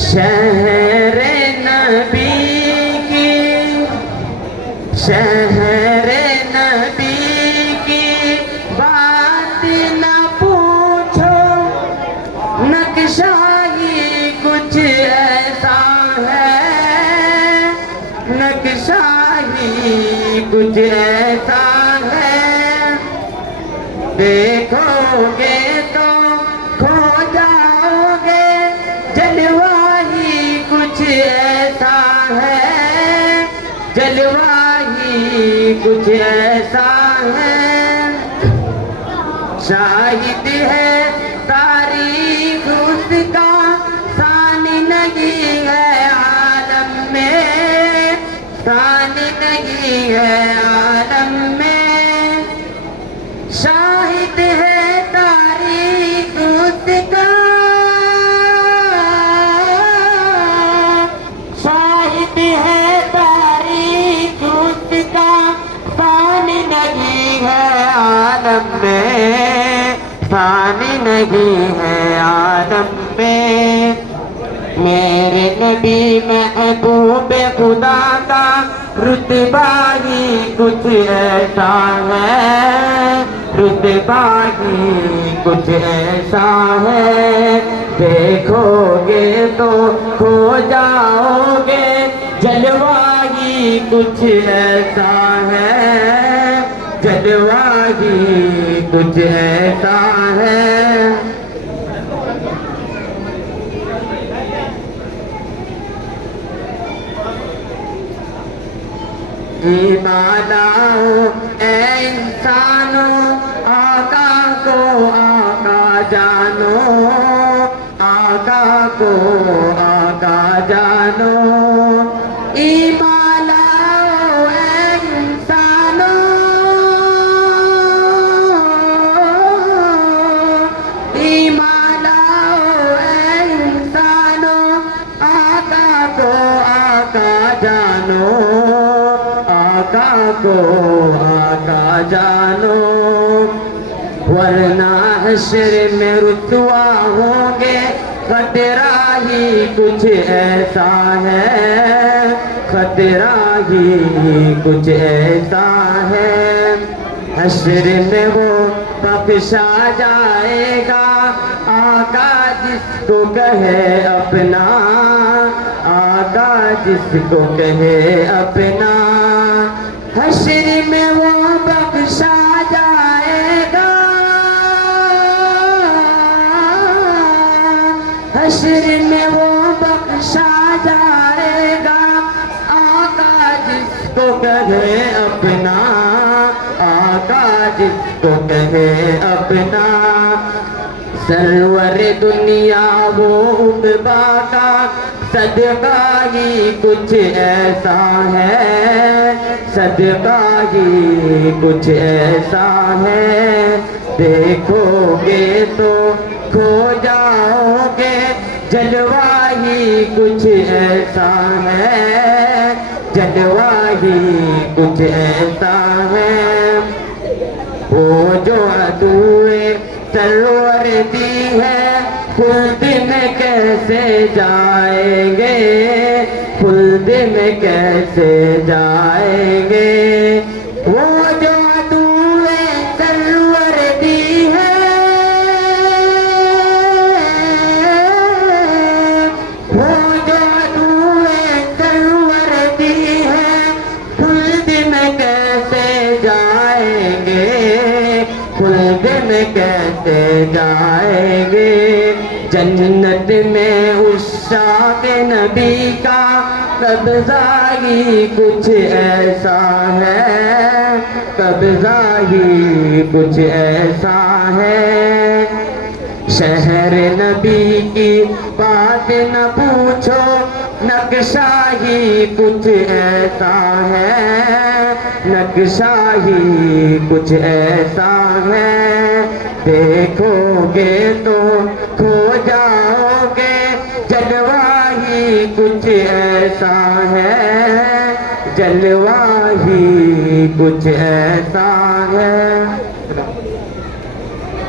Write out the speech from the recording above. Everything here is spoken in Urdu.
شہر نبی کی، شہر نبی کی بات نہ پوچھو، نقشہ ہی کچھ ایسا ہے، نقشہ ہی کچھ ایسا ہے، دیکھو گے تو کھو جاؤ گے، جلوہ ہی کچھ ایسا ہے، جلوہ ہی کچھ ایسا ہے، شاہد ہے تاریخ اس کا، ثانی نہیں ہے عالم میں، ثانی نہیں ہے عالم میں، شاہد ہے تاریخ اس کا، شاہد ہے تاریخ اس کا، ثانی نہیں ہے عالم میں، ثانی نہیں ہے عالم میں، میرے نبی محبوب خدا کا رتبہ ہی کچھ ایسا ہے، رتبہ ہی کچھ ایسا ہے، دیکھو گے تو کھو جاؤ گے، جلوہ ہی کچھ ایسا ہے، جلوہ ہی کچھ ایسا ہے۔ ایمان لاؤ اے انسانوں، آقا کو آقا جانو، آقا کو آقا جانو، ایمان لاؤ اے انسانوں، ایمان لاؤ اے انسانوں، آقا کو آقا جانو، آقا کو آقا جانو، ورنہ حشر میں رسوا ہوں گے، خطرہ ہی کچھ ایسا ہے، خطرہ ہی کچھ ایسا ہے، حشر میں وہ بخشا جائے گا، آقا جس کو کہے اپنا، آقا جس کو کہے اپنا، حشر میں وہ بخشا جائے گا، حشر میں وہ بخشا جائے گا، آقا جس کو کہے اپنا، آقا جس کو کہے اپنا، سرور دنیا وہ عقبہ کا صدقہ ہی کچھ ایسا ہے، صدقہ ہی کچھ ایسا ہے، دیکھو گے تو کھو جاؤ گے، جلوہ ہی کچھ ایسا ہے، جلوہ ہی کچھ ایسا ہے، وہ جو عدوِ سرور دی ہے، خلد میں کیسے جائیں گے، خلد میں کیسے جائیں گے، وہ جو عدوِ سرور دی ہے، وہ جو عدوِ سرور دی ہے، خلد میں کیسے جائیں گے، خلد میں کیسے جائیں گے، جنت میں عشاق نبی کا قبضہ ہی کچھ ایسا ہے، قبضہ ہی کچھ ایسا ہے، شہر نبی کی بات نہ پوچھو، نقشہ ہی کچھ ایسا ہے، نقشہ ہی کچھ ایسا ہے، دیکھو گے تو کھو جاؤ گے، جلوہ ہی کچھ ایسا ہے، جلوہ ہی کچھ ایسا ہے۔